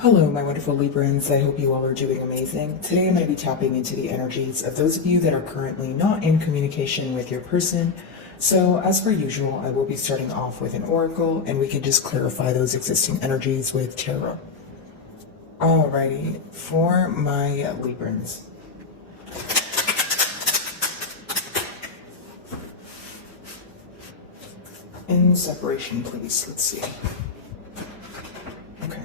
Hello, my wonderful Librans. I hope you all are doing amazing. Today I'm going to be tapping into the energies of those of you that are currently not in communication with your person. So, as per usual, I will be starting off with an oracle, and we can just clarify those existing energies with tarot. Alrighty, for my Librans. In separation, please. Let's see. Okay.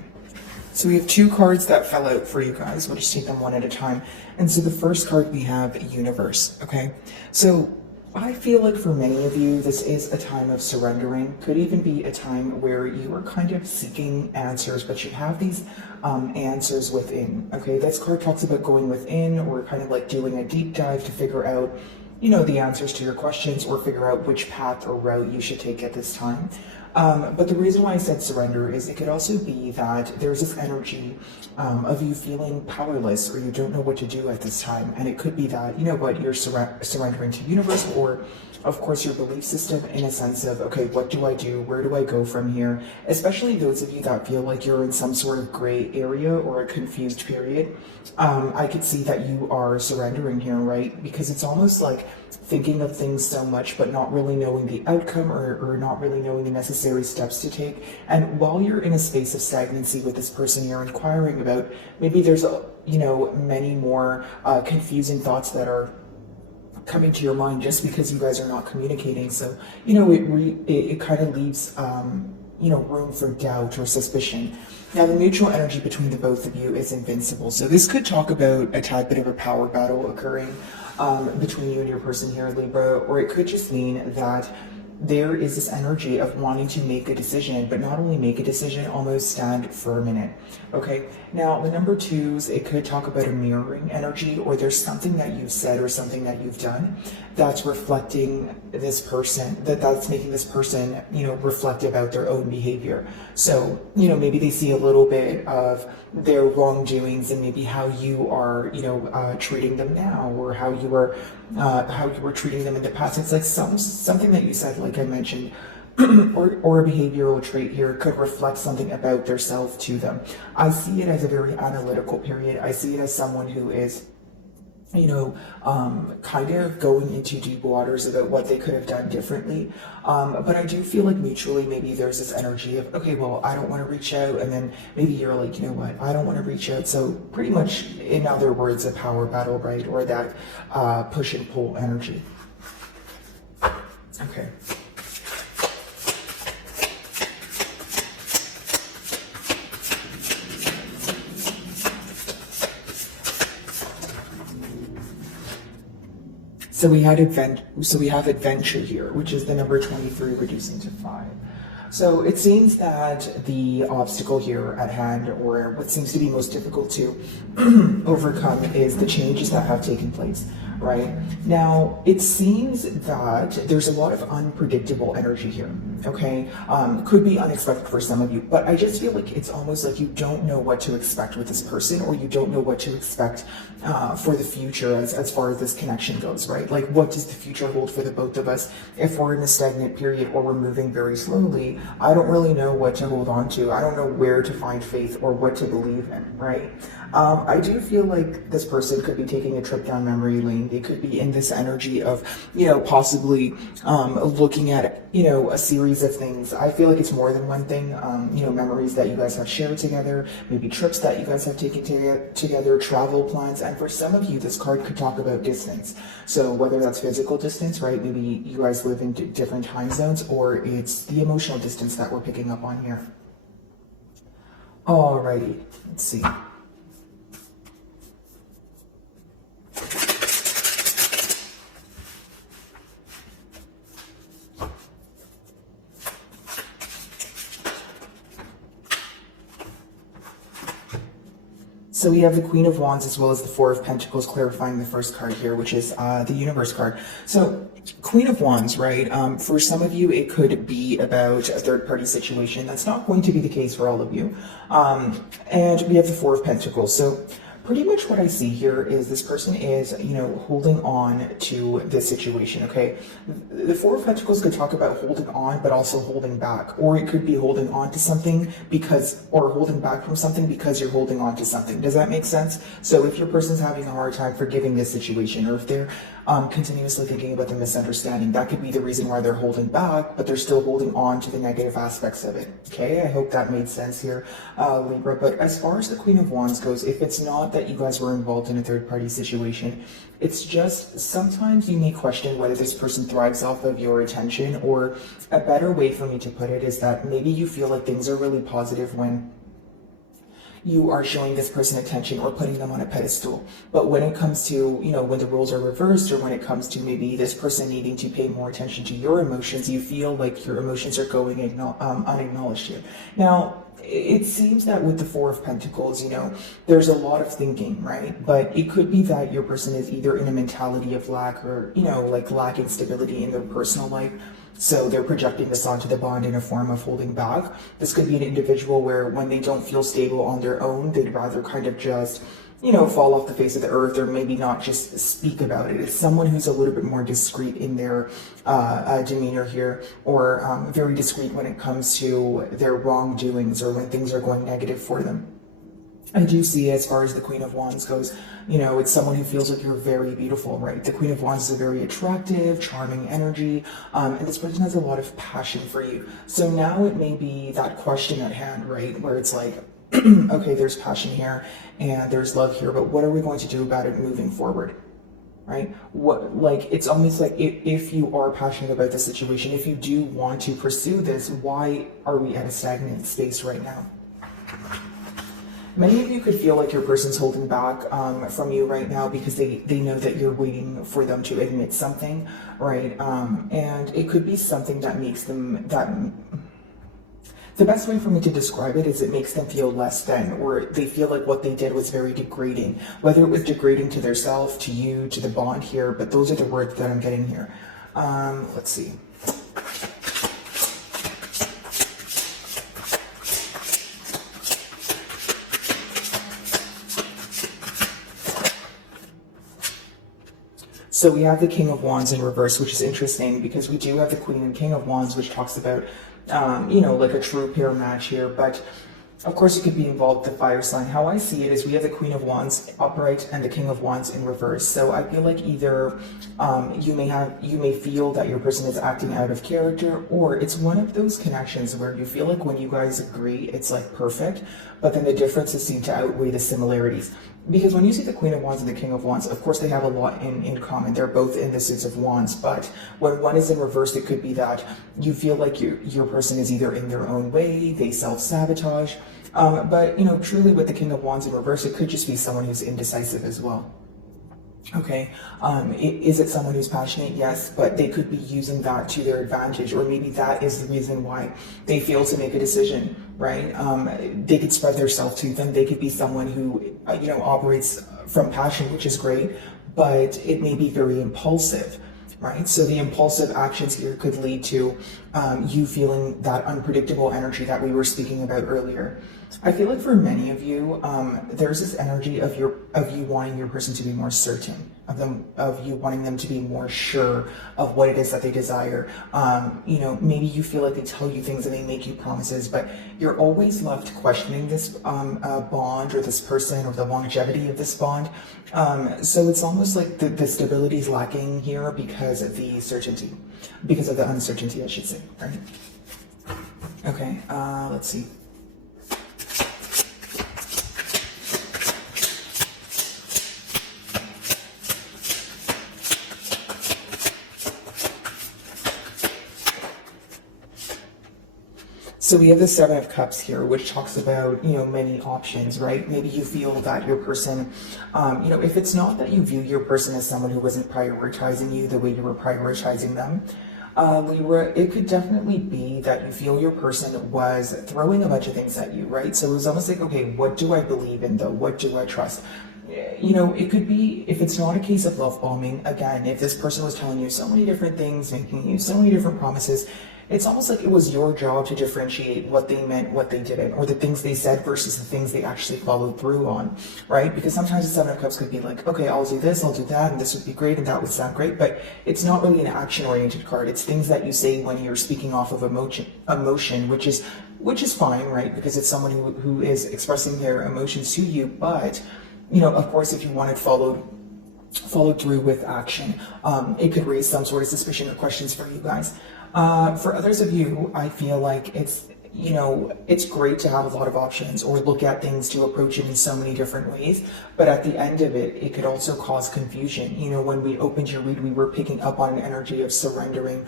So we have two cards that fell out for you guys. We'll just take them one at a time. And so the first card we have Universe, okay? So I feel like for many of you, this is a time of surrendering. Could even be a time where you are kind of seeking answers, but you have these answers within, okay? This card talks about going within or kind of like doing a deep dive to figure out, you know, the answers to your questions or figure out which path or route you should take at this time. But the reason why I said surrender is it could also be that there's this energy of you feeling powerless or you don't know what to do at this time. And it could be that, you know what, you're surrendering to universe or, of course, your belief system in a sense of, okay, what do I do? Where do I go from here? Especially those of you that feel like you're in some sort of gray area or a confused period. I could see that you are surrendering here, right? Because it's almost like thinking of things so much but not really knowing the outcome or not really knowing the necessary steps to take. And while you're in a space of stagnancy with this person you're inquiring about, maybe there's many more confusing thoughts that are coming to your mind just because you guys are not communicating. So it kind of leaves room for doubt or suspicion. Now, the mutual energy between the both of you is invincible. So this could talk about a tad bit of a power battle occurring between you and your person here, Libra, or it could just mean that there is this energy of wanting to make a decision, but not only make a decision, almost stand firm in it. Okay, now the number twos, it could talk about a mirroring energy, or there's something that you've said or something that you've done that's reflecting this person, that's making this person, reflect about their own behavior. So, maybe they see a little bit of their wrongdoings and maybe how you are, treating them now, or how you were treating them in the past. It's like something that you said, like I mentioned, or a behavioral trait here could reflect something about their self to them. I see it as a very analytical period. I see it as someone who is kind of going into deep waters about what they could have done differently. But I do feel like mutually, maybe there's this energy of, okay, well, I don't want to reach out. And then maybe you're like, you know what, I don't want to reach out. So pretty much, in other words, a power battle, right? Or that push and pull energy. Okay. So we have adventure here, which is the number 23 reducing to 5. So it seems that the obstacle here at hand, or what seems to be most difficult to overcome, is the changes that have taken place, right? Now, it seems that there's a lot of unpredictable energy here, okay? Could be unexpected for some of you, but I just feel like it's almost like you don't know what to expect with this person, or you don't know what to expect for the future as far as this connection goes, right? Like, what does the future hold for the both of us? If we're in a stagnant period or we're moving very slowly, I don't really know what to hold on to. I don't know where to find faith or what to believe in, right? I do feel like this person could be taking a trip down memory lane. They could be in this energy of, possibly looking at, a series of things. I feel like it's more than one thing. Memories that you guys have shared together, maybe trips that you guys have taken together, travel plans. And for some of you, this card could talk about distance. So whether that's physical distance, right? Maybe you guys live in different time zones, or it's the emotional distance that we're picking up on here. Alrighty, let's see. So we have the Queen of Wands as well as the Four of Pentacles, clarifying the first card here, which is the Universe card. So Queen of Wands, right? For some of you, it could be about a third-party situation. That's not going to be the case for all of you. And we have the Four of Pentacles. So pretty much what I see here is this person is, holding on to this situation, okay? The Four of Pentacles could talk about holding on, but also holding back. Or it could be holding on to something or holding back from something because you're holding on to something. Does that make sense? So if your person's having a hard time forgiving this situation, or if they're continuously thinking about the misunderstanding, that could be the reason why they're holding back, but they're still holding on to the negative aspects of it. Okay, I hope that made sense here, Libra. But as far as the Queen of Wands goes, if it's not that you guys were involved in a third-party situation, it's just sometimes you may question whether this person thrives off of your attention, or a better way for me to put it is that maybe you feel like things are really positive when you are showing this person attention or putting them on a pedestal. But when it comes to, when the roles are reversed, or when it comes to maybe this person needing to pay more attention to your emotions, you feel like your emotions are going unacknowledged here. Now, it seems that with the Four of Pentacles, there's a lot of thinking, right? But it could be that your person is either in a mentality of lack, or, like lacking stability in their personal life. So they're projecting this onto the bond in a form of holding back. This could be an individual where when they don't feel stable on their own, they'd rather kind of just, fall off the face of the earth, or maybe not just speak about it. It's someone who's a little bit more discreet in their demeanor here, or very discreet when it comes to their wrongdoings, or when things are going negative for them. I do see, as far as the Queen of Wands goes, it's someone who feels like you're very beautiful, right? The Queen of Wands is a very attractive, charming energy, and this person has a lot of passion for you. So now it may be that question at hand, right? Where it's like, okay, there's passion here and there's love here, but what are we going to do about it moving forward? Right? It's almost like if you are passionate about the situation, if you do want to pursue this, why are we at a stagnant space right now? Many of you could feel like your person's holding back from you right now because they know that you're waiting for them to admit something, right? And it could be something that makes them, the best way for me to describe it is it makes them feel less than, or they feel like what they did was very degrading, whether it was degrading to their self, to you, to the bond here, but those are the words that I'm getting here. Let's see. So we have the King of Wands in reverse, which is interesting because we do have the Queen and King of Wands, which talks about, like a true pair match here. But of course, you could be involved with the fire sign. How I see it is we have the Queen of Wands upright and the King of Wands in reverse. So I feel like either you may feel that your person is acting out of character, or it's one of those connections where you feel like when you guys agree, it's like perfect, but then the differences seem to outweigh the similarities. Because when you see the Queen of Wands and the King of Wands, of course they have a lot in common. They're both in the Six of Wands, but when one is in reverse, it could be that you feel like your person is either in their own way, they self-sabotage. But truly with the King of Wands in reverse, it could just be someone who's indecisive as well. Okay, is it someone who's passionate? Yes, but they could be using that to their advantage, or maybe that is the reason why they fail to make a decision, right? They could spread their self to them. They could be someone who, operates from passion, which is great, but it may be very impulsive, right? So the impulsive actions here could lead to you feeling that unpredictable energy that we were speaking about earlier. I feel like for many of you, there's this energy of you wanting your person to be more certain, of you wanting them to be more sure of what it is that they desire. Maybe you feel like they tell you things and they make you promises, but you're always left questioning this bond or this person or the longevity of this bond. So it's almost like the stability is lacking here because of the uncertainty, I should say, right? Okay, let's see. So we have the Seven of Cups here, which talks about, many options, right? Maybe you feel that your person, if it's not that you view your person as someone who wasn't prioritizing you the way you were prioritizing them, it could definitely be that you feel your person was throwing a bunch of things at you, right? So it was almost like, okay, what do I believe in though? What do I trust? It could be, if it's not a case of love bombing, again, if this person was telling you so many different things, making you so many different promises, it's almost like it was your job to differentiate what they meant, what they didn't, or the things they said versus the things they actually followed through on, right? Because sometimes the Seven of Cups could be like, okay, I'll do this, I'll do that, and this would be great, and that would sound great, but it's not really an action-oriented card. It's things that you say when you're speaking off of emotion, which is fine, right? Because it's someone who is expressing their emotions to you, but, you know, of course, if you wanted followed through with action, it could raise some sort of suspicion or questions for you guys. For others of you, I feel like it's, you know, it's great to have a lot of options or look at things to approach it in so many different ways. But at the end of it, it could also cause confusion. You know, when we opened your read, we were picking up on an energy of surrendering,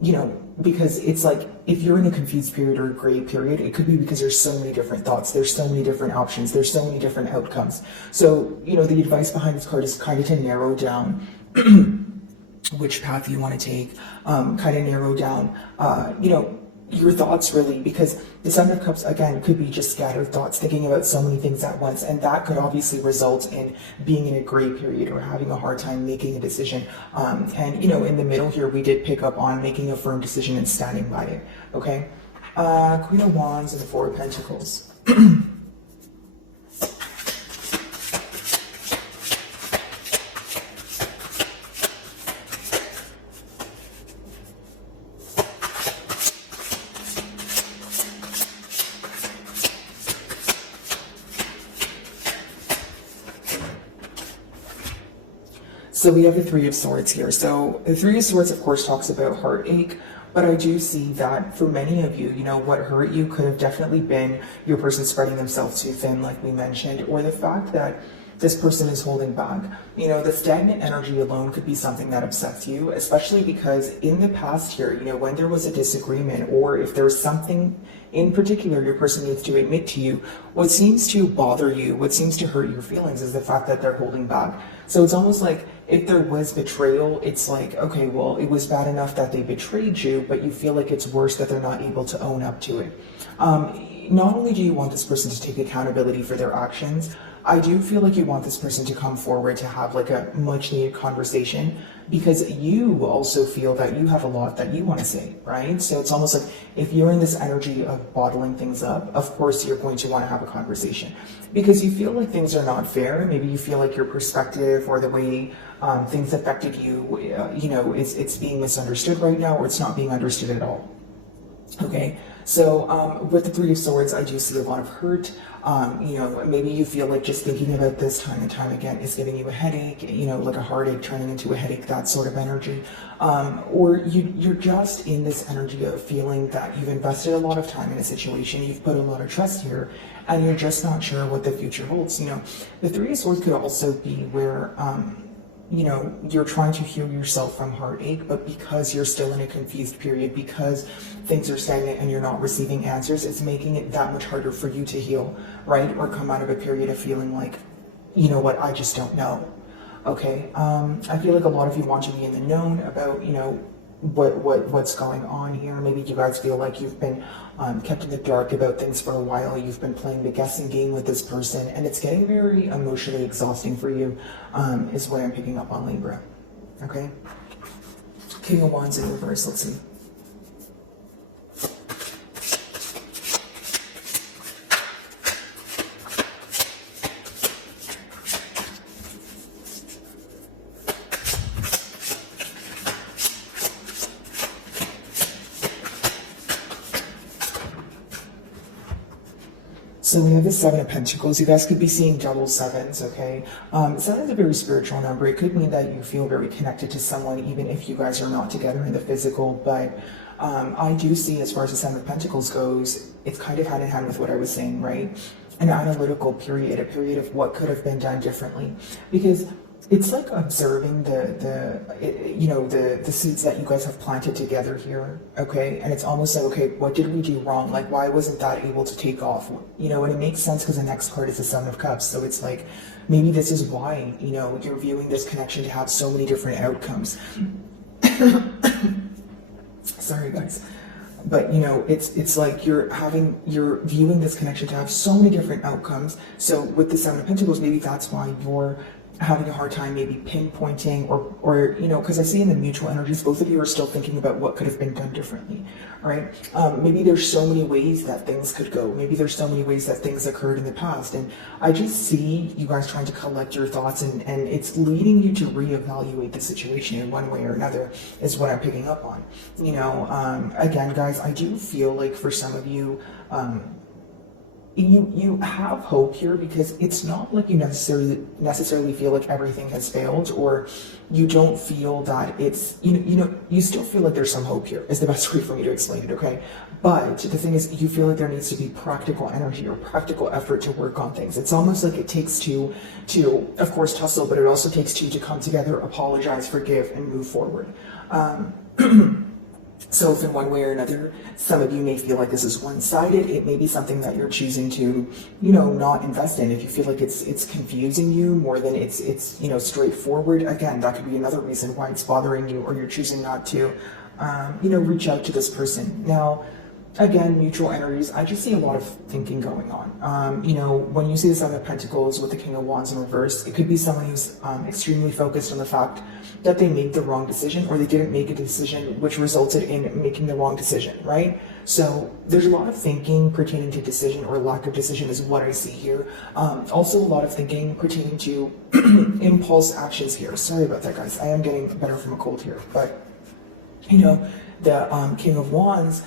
you know, because it's like, if you're in a confused period or a gray period, it could be because there's so many different thoughts, there's so many different options, there's so many different outcomes. So, you know, the advice behind this card is kind of to narrow down which path you want to take, kind of narrow down, you know, your thoughts really, because the Seven of Cups, again, could be just scattered thoughts, thinking about so many things at once, and that could obviously result in being in a gray period or having a hard time making a decision. And, you know, in the middle here, we did pick up on making a firm decision and standing by it, okay? Queen of Wands and the Four of Pentacles. So we have the Three of Swords here. So the Three of Swords, of course, talks about heartache, but I do see that for many of you, you know, what hurt you could have definitely been your person spreading themselves too thin, like we mentioned, or the fact that this person is holding back. You know, the stagnant energy alone could be something that upsets you, especially because in the past here, you know, when there was a disagreement, or if there's something in particular your person needs to admit to you, what seems to bother you, what seems to hurt your feelings is the fact that they're holding back. So it's almost like if there was betrayal, it's like, okay, well, it was bad enough that they betrayed you, but you feel like it's worse that they're not able to own up to it. Not only do you want this person to take accountability for their actions, I do feel like you want this person to come forward to have like a much needed conversation, because you also feel that you have a lot that you want to say, right? So it's almost like if you're in this energy of bottling things up, of course you're going to want to have a conversation because you feel like things are not fair. Maybe you feel like your perspective or the way things affected you, you know, it's being misunderstood right now, or it's not being understood at all. Okay, so with the Three of Swords, I do see a lot of hurt. You know, maybe you feel like just thinking about this time and time again is giving you a headache, you know, like a heartache turning into a headache, that sort of energy. Or you're just in this energy of feeling that you've invested a lot of time in a situation, you've put a lot of trust here, and you're just not sure what the future holds. You know, the Three of Swords could also be where, you know, you're trying to heal yourself from heartache, but because you're still in a confused period, because things are stagnant and you're not receiving answers, it's making it that much harder for you to heal, right? Or come out of a period of feeling like, you know what, I just don't know. Okay, I feel like a lot of you want to be in the known about, you know, what's going on here. Maybe you guys feel like you've been kept in the dark about things for a while. You've been playing the guessing game with this person, and it's getting very emotionally exhausting for you, is what I'm picking up on, Libra. Okay? King of Wands in reverse, let's see. So we have the Seven of Pentacles. You guys could be seeing double sevens, okay? Seven is a very spiritual number. It could mean that you feel very connected to someone, even if you guys are not together in the physical. But I do see, as far as the Seven of Pentacles goes, it's kind of hand in hand with what I was saying, right? An analytical period, a period of what could have been done differently. Because it's like observing the seeds that you guys have planted together here, okay? And it's almost like, okay, what did we do wrong? Like, why wasn't that able to take off? You know, and it makes sense because the next card is the Seven of Cups. So it's like, maybe this is why, you know, you're viewing this connection to have so many different outcomes. Sorry, guys. But, you know, it's like you're viewing this connection to have so many different outcomes. So with the Seven of Pentacles, maybe that's why you're having a hard time maybe pinpointing or you know, because I see in the mutual energies, both of you are still thinking about what could have been done differently, right? Maybe there's so many ways that things could go. Maybe there's so many ways that things occurred in the past. And I just see you guys trying to collect your thoughts, and it's leading you to reevaluate the situation in one way or another is what I'm picking up on. You know, again, guys, I do feel like for some of you, you have hope here, because it's not like you necessarily feel like everything has failed, or you don't feel that it's, you know, you still feel like there's some hope here is the best way for me to explain it, okay? But the thing is, you feel like there needs to be practical energy or practical effort to work on things. It's almost like it takes two to, of course, tussle, but it also takes two to come together, apologize, forgive, and move forward. So if in one way or another, some of you may feel like this is one-sided, it may be something that you're choosing to, you know, not invest in. If you feel like it's confusing you more than it's you know, straightforward, again, that could be another reason why it's bothering you, or you're choosing not to, you know, reach out to this person. Now, again, mutual energies, I just see a lot of thinking going on. You know, when you see the Seven of Pentacles with the King of Wands in reverse, it could be someone who's extremely focused on the fact that they made the wrong decision, or they didn't make a decision which resulted in making the wrong decision, right? So there's a lot of thinking pertaining to decision or lack of decision is what I see here. Also a lot of thinking pertaining to impulse actions here. Sorry about that, guys. I am getting better from a cold here. But, you know, the King of Wands,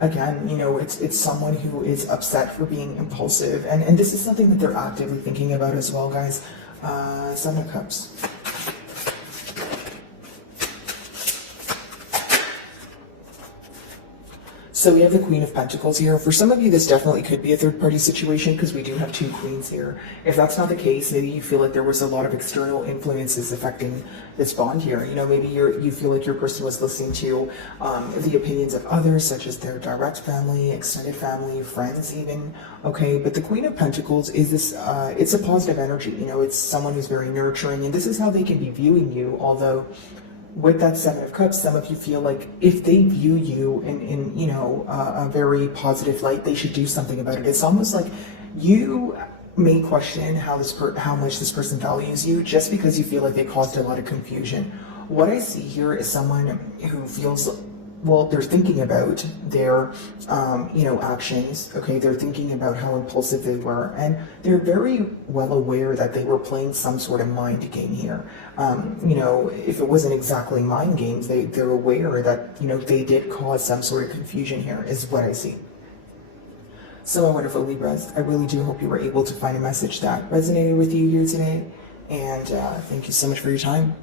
again, you know, it's someone who is upset for being impulsive. And this is something that they're actively thinking about as well, guys. Seven of Cups. So we have the Queen of Pentacles here. For some of you, this definitely could be a third-party situation, because we do have two queens here. If that's not the case, maybe you feel like there was a lot of external influences affecting this bond here. You know, maybe you feel like your person was listening to the opinions of others, such as their direct family, extended family, friends even. Okay, but the Queen of Pentacles is this, it's a positive energy. You know, it's someone who's very nurturing, and this is how they can be viewing you, although with that Seven of Cups, some of you feel like if they view you in you know, a very positive light, they should do something about it. It's almost like you may question how much this person values you, just because you feel like they caused a lot of confusion. What I see here is someone who feels, well, they're thinking about their, you know, actions. Okay, they're thinking about how impulsive they were, and they're very well aware that they were playing some sort of mind game here. You know, if it wasn't exactly mind games, they're aware that, you know, they did cause some sort of confusion here, is what I see. So, my wonderful Libras, I really do hope you were able to find a message that resonated with you here today, and thank you so much for your time.